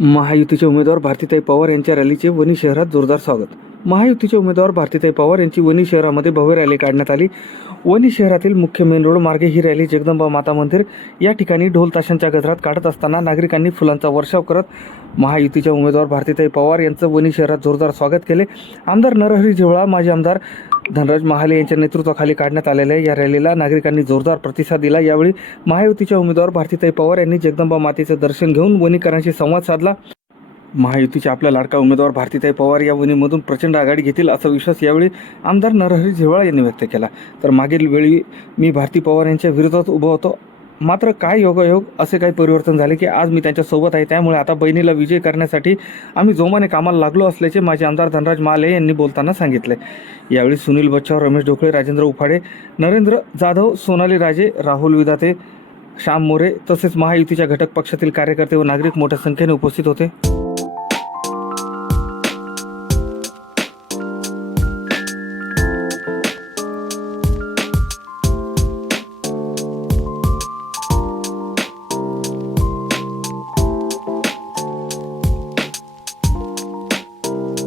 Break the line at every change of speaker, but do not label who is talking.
महायुतीचे उमेदवार भारतीताई पवार यांच्या रॅलीचे वणी शहरात जोरदार स्वागत. महायुतीचे उमेदवार भारतीताई पवार यांची वणी शहरामध्ये भव्य रॅली काढण्यात आली. वणी शहरातील मुख्य मेन रोड मार्गे ही रॅली जगदंबा माता मंदिर या ठिकाणी ढोल ताशांच्या गजरात काढत असताना नागरिकांनी फुलांचा वर्षाव करत महायुतीच्या उमेदवार भारतीताई पवार यांचं वणी शहरात जोरदार स्वागत केले. आमदार नरहरी झिवळा माजी आमदार धनराज महाले यांच्या नेतृत्वाखाली काढण्यात आलेल्या या रॅलीला नागरिकांनी जोरदार प्रतिसाद दिला. यावेळी महायुतीच्या उमेदवार भारतीताई पवार यांनी जगदंबा मातेचं दर्शन घेऊन वणीकरांशी संवाद साधला. महायुतीचे आपल्या लाडका उमेदवार भारतीताई पवार या वणीमधून प्रचंड आघाडी घेतील असा विश्वास यावेळी आमदार नरहरी झिरवाळ यांनी व्यक्त केला. तर मागील वेळी मी भारती पवार यांच्या विरोधात उभा होतो. मात्र काय योगायोग असे काही परिवर्तन झाले की आज मी त्यांच्यासोबत आहे. त्यामुळे आता बहिणीला विजय करण्यासाठी आम्ही जोमाने कामाला लागलो असल्याचे माजी आमदार धनराज माले यांनी बोलताना सांगितले. यावेळी सुनील बच्चाव रमेश ढोकळे राजेंद्र उफाडे नरेंद्र जाधव सोनाली राजे राहुल विदाते श्याम मोरे तसेच महायुतीच्या घटक पक्षातील कार्यकर्ते व नागरिक मोठ्या संख्येने उपस्थित होते.